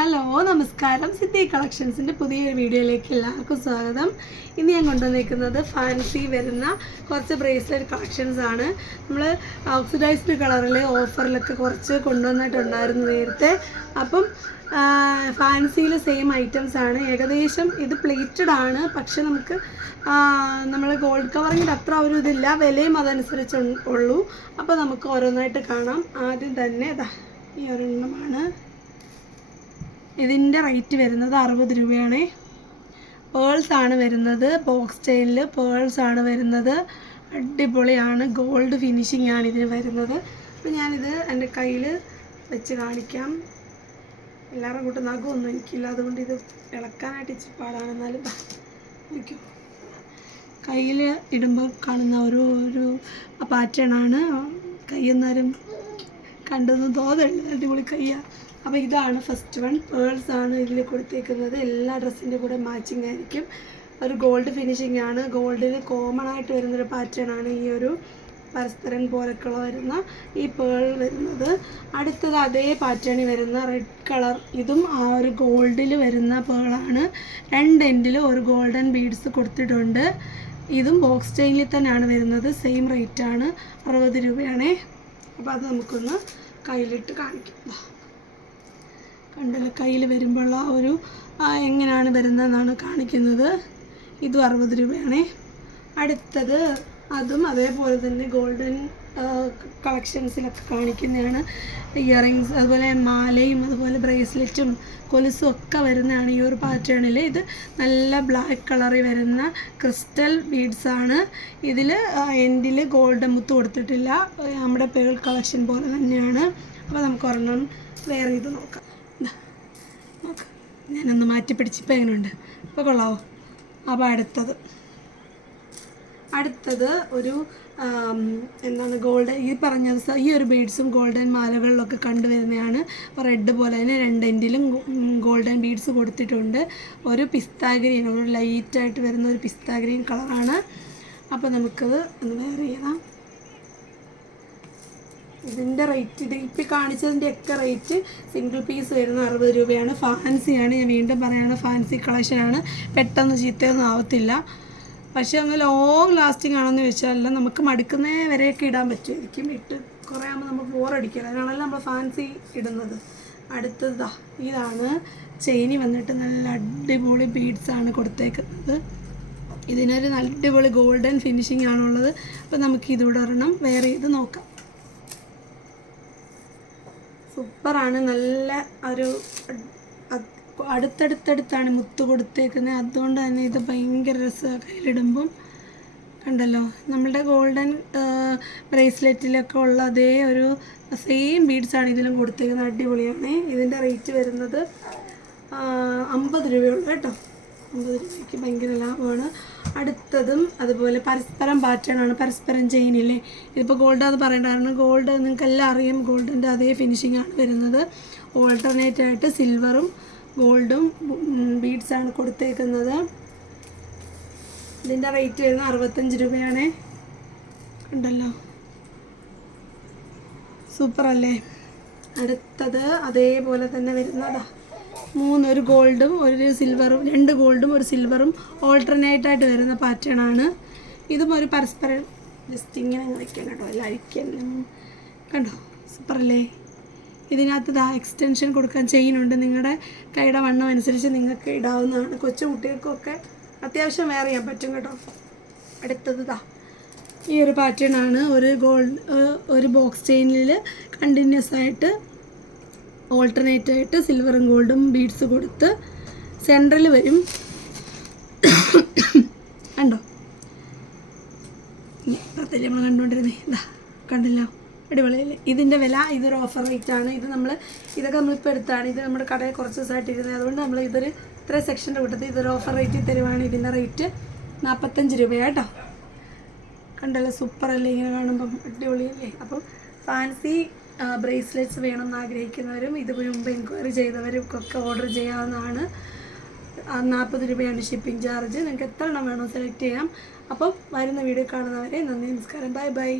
Hello നമസ്കാരം. സിദ്ധി കളക്ഷൻസിൻ്റെ പുതിയൊരു വീഡിയോയിലേക്ക് എല്ലാവർക്കും സ്വാഗതം. ഇന്ന് ഞാൻ കൊണ്ടുവന്നിരിക്കുന്നത് ഫാൻസി വരുന്ന കുറച്ച് ബ്രേസ്ലെറ്റ് കളക്ഷൻസ് ആണ്. നമ്മൾ ഓക്സിഡൈസ്ഡ് കളറിൽ ഓഫറിലൊക്കെ കുറച്ച് കൊണ്ടുവന്നിട്ടുണ്ടായിരുന്നു നേരത്തെ. അപ്പം ഫാൻസിയിൽ സെയിം ഐറ്റംസ് ആണ്. ഏകദേശം ഇത് പ്ലേറ്റഡ് ആണ്, പക്ഷെ നമുക്ക് നമ്മൾ ഗോൾഡ് കവറിങ്ങിൻ്റെ അത്ര ഒരു ഇതില്ല, വിലയും അതനുസരിച്ച് ഉള്ളൂ. അപ്പോൾ നമുക്ക് ഓരോന്നായിട്ട് കാണാം. ആദ്യം തന്നെ ഈ ഒരെണ്ണമാണ്. ഇതിൻ്റെ റേറ്റ് വരുന്നത് 60 രൂപയാണ്. പേൾസ് ആണ് വരുന്നത്, ബോക്സ് ചെയിനിൽ പേൾസ് ആണ് വരുന്നത്. അടിപൊളിയാണ്, ഗോൾഡ് ഫിനിഷിംഗ് ആണ് ഇതിന് വരുന്നത്. അപ്പോൾ ഞാനിത് എൻ്റെ കയ്യിൽ വെച്ച് കാണിക്കാം. എല്ലാവരും കൂട്ട് നഖമൊന്നും എനിക്കില്ല, അതുകൊണ്ട് ഇത് ഇളക്കാനായിട്ട് ഇച്ചിരി പാടാണ്. എന്നാലും വയ്ക്കും. കയ്യിൽ ഇടുമ്പോൾ കാണുന്ന ഒരു പാറ്റേൺ ആണ്. കയ്യെന്നാലും കണ്ടെന്ന് തോന്നുന്നില്ല, അടിപൊളി കയ്യാണ്. അപ്പോൾ ഇതാണ് ഫസ്റ്റ് വൺ. പേൾസ് ആണ് ഇതിൽ കൊടുത്തേക്കുന്നത്. എല്ലാ ഡ്രസ്സിൻ്റെ കൂടെ മാച്ചിങ് ആയിരിക്കും. ഒരു ഗോൾഡ് ഫിനിഷിംഗ് ആണ്. ഗോൾഡിൽ കോമൺ ആയിട്ട് വരുന്നൊരു പാറ്റേൺ ആണ് ഈ ഒരു പരസ്പരം പോലൊക്കെ വരുന്ന ഈ പേൾ വരുന്നത്. അടുത്തത് അതേ പാറ്റേണിൽ വരുന്ന റെഡ് കളർ, ഇതും ആ ഒരു ഗോൾഡിൽ വരുന്ന പേളാണ്. രണ്ട് എൻഡിൽ ഒരു ഗോൾഡൻ ബീഡ്സ് കൊടുത്തിട്ടുണ്ട്. ഇതും ബോക്സ് ചെയിനിൽ തന്നെയാണ് വരുന്നത്. സെയിം റേറ്റാണ്, 60 രൂപയാണേ. അപ്പോൾ അത് നമുക്കൊന്ന് കയ്യിലിട്ട് കാണിക്കാം. കണ്ടല്ലോ, കയ്യിൽ വരുമ്പോൾ ആ ഒരു എങ്ങനെയാണ് വരുന്നതെന്നാണ് കാണിക്കുന്നത്. ഇതും 60 രൂപയാണേ. അടുത്തത് അതും അതേപോലെ തന്നെ ഗോൾഡൻ കളക്ഷൻസിലൊക്കെ കാണിക്കുന്നതാണ്. ഇയറിങ്സ്, അതുപോലെ മാലയും അതുപോലെ ബ്രേസ്ലെറ്റും കൊലുസും ഒക്കെ വരുന്നതാണ് ഈ ഒരു പാറ്റേണിൽ. ഇത് നല്ല ബ്ലാക്ക് കളറിൽ വരുന്ന ക്രിസ്റ്റൽ ബീഡ്സാണ്. ഇതിൽ എൻഡിൽ ഗോൾഡ് മുത്ത് കൊടുത്തിട്ടില്ല, നമ്മുടെ പേൾ കളക്ഷൻ പോലെ തന്നെയാണ്. അപ്പോൾ നമുക്ക് ഒരെണ്ണം വേറെ ഇത് നോക്കാം. ഞാനൊന്ന് മാറ്റി പിടിച്ചിപ്പോൾ എങ്ങനെയുണ്ട്, അപ്പോൾ കൊള്ളാവോ? അപ്പോൾ അടുത്തത് ഒരു എന്താണ് ഗോൾഡൻ, ഈ പറഞ്ഞത് ഈ ഒരു ബീഡ്സും ഗോൾഡൻ മാലകളിലൊക്കെ കണ്ടുവരുന്നതാണ്. അപ്പോൾ റെഡ് പോലെ തന്നെ രണ്ട് എൻഡിലും ഗോൾഡൻ ബീഡ്സ് കൊടുത്തിട്ടുണ്ട്. ഒരു പിസ്താ ഗ്രീൻ, ഒരു ലൈറ്റായിട്ട് വരുന്ന ഒരു പിസ്താ ഗ്രീൻ കളറാണ്. അപ്പോൾ നമുക്കത് ഒന്ന് വേറെ ചെയ്യണം. ഇതിൻ്റെ റേറ്റ്, ഇത് ഇപ്പോൾ കാണിച്ചതിൻ്റെയൊക്കെ റേറ്റ് സിംഗിൾ പീസ് വരുന്ന 60 രൂപയാണ്. ഫാൻസിയാണ്, ഞാൻ വീണ്ടും പറയുകയാണ്, ഫാൻസി കളക്ഷനാണ്. പെട്ടെന്ന് ചീത്തയൊന്നും ആവത്തില്ല. പക്ഷേ ഒന്ന് ലോങ് ലാസ്റ്റിംഗ് ആണെന്ന് ചോദിച്ചാൽ നമുക്ക് മടുക്കുന്ന വരെയൊക്കെ ഇടാൻ പറ്റുമായിരിക്കും. ഇട്ട് കുറേ ആകുമ്പോൾ നമ്മൾ ബോറടിക്കില്ല, അതിനാണല്ലോ നമ്മൾ ഫാൻസി ഇടുന്നത്. അടുത്തത് ഇതാണ്. ചെയിനി വന്നിട്ട് നല്ല അടിപൊളി ബീഡ്സാണ് കൊടുത്തേക്കുന്നത്. ഇതിനൊരു നല്ല അടിപൊളി ഗോൾഡൻ ഫിനിഷിംഗ് ആണുള്ളത്. അപ്പോൾ നമുക്ക് ഇതിവിടെ ഒരെണ്ണം വേറെ ഇത് നോക്കാം. സൂപ്പറാണ്, നല്ല ഒരു അടുത്തടുത്താണ് മുത്ത് കൊടുത്തേക്കുന്നത്. അതുകൊണ്ട് തന്നെ ഇത് ഭയങ്കര രസമാണ് കയ്യിലിടുമ്പം. കണ്ടല്ലോ, നമ്മളുടെ ഗോൾഡൻ ബ്രേസ്ലെറ്റിലൊക്കെ ഉള്ള അതേ ഒരു സെയിം ബീഡ്സാണ് ഇതിലും കൊടുത്തേക്കുന്നത്. അടിപൊളിയാണ്. ഇതിൻ്റെ റേറ്റ് വരുന്നത് 50 രൂപയുള്ളൂ കേട്ടോ. 50 രൂപയ്ക്ക് ഭയങ്കര ലാഭമാണ്. അടുത്തതും അതുപോലെ പരസ്പരം പാറ്റേൺ ആണ്. പരസ്പരം ചെയിനില്ലേ, ഇതിപ്പോൾ ഗോൾഡാന്ന് പറയേണ്ട, കാരണം ഗോൾഡ് നിങ്ങൾക്കെല്ലാം അറിയാം, ഗോൾഡിൻ്റെ അതേ ഫിനിഷിംഗ് ആണ് വരുന്നത്. ഓൾട്ടർനേറ്റ് ആയിട്ട് സിൽവറും ഗോൾഡും ബീഡ്സാണ് കൊടുത്തേക്കുന്നത്. ഇതിൻ്റെ റേറ്റ് വരുന്നത് 65 രൂപയാണ്. ഉണ്ടല്ലോ, സൂപ്പറല്ലേ? അടുത്തത് അതേപോലെ തന്നെ വരുന്നതാ. ഒരു ഗോൾഡും ഒരു സിൽവറും, 2 ഗോൾഡും ഒരു സിൽവറും ഓൾട്ടർനേറ്റായിട്ട് വരുന്ന പാറ്റേൺ ആണ്. ഇതും ഒരു പരസ്പരം ജസ്റ്റ് ഇങ്ങനെ വയ്ക്കാം കേട്ടോ, എല്ലാം അഴിക്കാൻ. കണ്ടോ, സൂപ്പറല്ലേ? ഇതിനകത്ത് എക്സ്റ്റൻഷൻ കൊടുക്കാൻ ചെയിനുണ്ട്. നിങ്ങളുടെ കൈയുടെ വണ്ണം അനുസരിച്ച് നിങ്ങൾക്ക് ഇടാവുന്നതാണ്. കൊച്ചു കുട്ടികൾക്കൊക്കെ അത്യാവശ്യം വെയർ ചെയ്യാൻ പറ്റും കേട്ടോ. അടുത്തത് ഈ ഒരു പാറ്റേൺ ആണ്. ഒരു ബോക്സ് ചെയിനിൽ കണ്ടിന്യൂസ് ആയിട്ട് ഓൾട്ടർനേറ്റ് ആയിട്ട് സിൽവറും ഗോൾഡും ബീഡ്സ് കൊടുത്ത് സെൻട്രൽ വരും. കണ്ടോ, ഇപ്പത്തല്ലേ നമ്മൾ കണ്ടുകൊണ്ടിരുന്നേ. കണ്ടില്ല, അടിപൊളിയല്ലേ? ഇതിൻ്റെ വില, ഇതൊരു ഓഫർ റേറ്റ് ആണ്. ഇതൊക്കെ നമ്മളിപ്പോൾ എടുത്താണ്. ഇത് നമ്മുടെ കടയിൽ കുറച്ച് ദിവസമായിട്ട് ഇരുന്നത്, അതുകൊണ്ട് നമ്മൾ ഇത്ര സെക്ഷൻ്റെ കൂട്ടത്തിൽ ഇതൊരു ഓഫർ റേറ്റിൽ തരുവാണ്. ഇതിൻ്റെ റേറ്റ് 45 രൂപയാട്ടോ. കണ്ടല്ലോ, സൂപ്പറല്ലേ? ഇങ്ങനെ കാണുമ്പം അടിപൊളിയല്ലേ? അപ്പം ഫാൻസി ബ്രേസ്ലെറ്റ്സ് വേണമെന്ന് ആഗ്രഹിക്കുന്നവരും ഇതിന് മുമ്പ് എൻക്വയറി ചെയ്തവർക്കൊക്കെ ഓർഡർ ചെയ്യാവുന്നതാണ്. 40 രൂപയാണ് ഷിപ്പിംഗ് ചാർജ്. നിങ്ങൾക്ക് എത്ര എണ്ണം വേണോ സെലക്ട് ചെയ്യാം. അപ്പം വരുന്ന വീഡിയോ കാണുന്നവരെ നന്ദി, നമസ്കാരം, ബൈ ബൈ.